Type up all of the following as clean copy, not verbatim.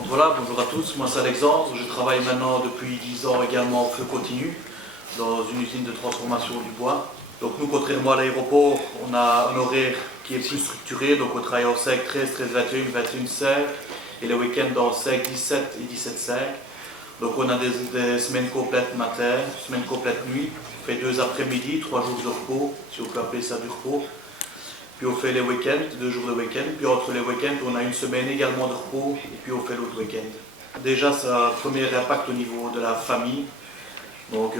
Donc voilà, bonjour à tous, moi c'est Alexandre, je travaille maintenant depuis 10 ans également au feu continu dans une usine de transformation du bois. Donc nous, contrairement à l'aéroport, on a un horaire qui est plus structuré, donc on travaille en 5, 13, 13, 21, 21, 5 et les week-ends en 5, 17 et 17, 5. Donc on a des semaines complètes matin, semaines complètes nuit, on fait 2 après-midi, 3 jours de repos, si on peut appeler ça du repos. Puis on fait les week-ends, 2 jours de week-end, puis entre les week-ends on a une semaine également de repos, et puis on fait l'autre week-end. Déjà ça a un premier impact au niveau de la famille. Donc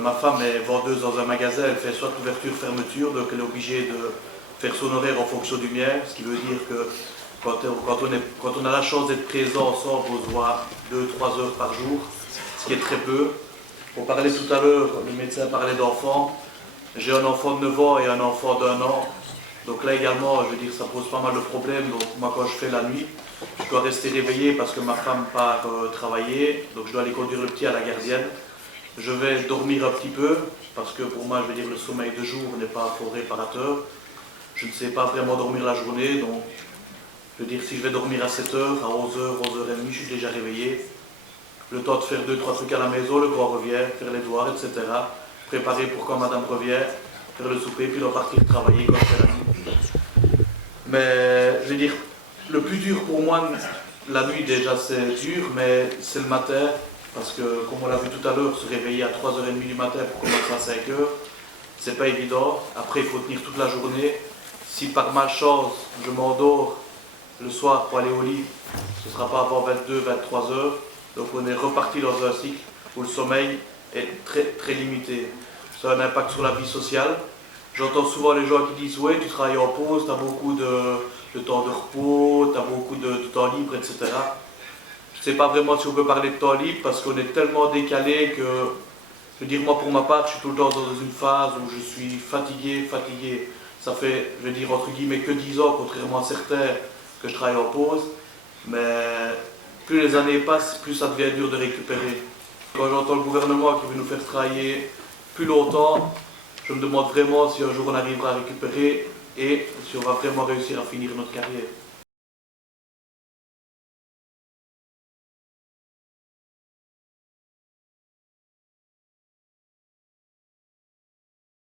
ma femme est vendeuse dans un magasin, elle fait soit ouverture, fermeture, donc elle est obligée de faire son horaire en fonction du mien, ce qui veut dire que quand on a la chance d'être présent ensemble, on se voit 2-3 heures par jour, ce qui est très peu. On parlait tout à l'heure, le médecin parlait d'enfants. J'ai un enfant de 9 ans et un enfant d'1 an. Donc là également, je veux dire, ça pose pas mal de problèmes. Donc moi quand je fais la nuit, je dois rester réveillé parce que ma femme part travailler. Donc je dois aller conduire le petit à la gardienne. Je vais dormir un petit peu parce que pour moi, je veux dire, le sommeil de jour n'est pas fort réparateur. Je ne sais pas vraiment dormir la journée. Donc je veux dire, si je vais dormir à 7h, à 11h, 11h30, je suis déjà réveillé. Le temps de faire 2-3 trucs à la maison, le grand revient, faire les devoirs, etc. Préparer pour quand madame revient, faire le souper, puis repartir travailler quand c'est la nuit. Mais je veux dire, le plus dur pour moi, la nuit déjà c'est dur, mais c'est le matin, parce que comme on l'a vu tout à l'heure, se réveiller à 3h30 du matin pour commencer à 5h, c'est pas évident. Après il faut tenir toute la journée. Si par malchance je m'endors le soir pour aller au lit, ce ne sera pas avant 22-23 heures. Donc on est reparti dans un cycle où le sommeil est très, très limité. Ça a un impact sur la vie sociale. J'entends souvent les gens qui disent « ouais, tu travailles en pause, tu as beaucoup de temps de repos, tu as beaucoup de temps libre, etc. » Je ne sais pas vraiment si on peut parler de temps libre parce qu'on est tellement décalé que, je veux dire, moi pour ma part, je suis tout le temps dans une phase où je suis fatigué. Ça fait, je veux dire, entre guillemets, que 10 ans, contrairement à certains, que je travaille en pause. Mais plus les années passent, plus ça devient dur de récupérer. Quand j'entends le gouvernement qui veut nous faire travailler plus longtemps, je me demande vraiment si un jour on arrivera à récupérer et si on va vraiment réussir à finir notre carrière.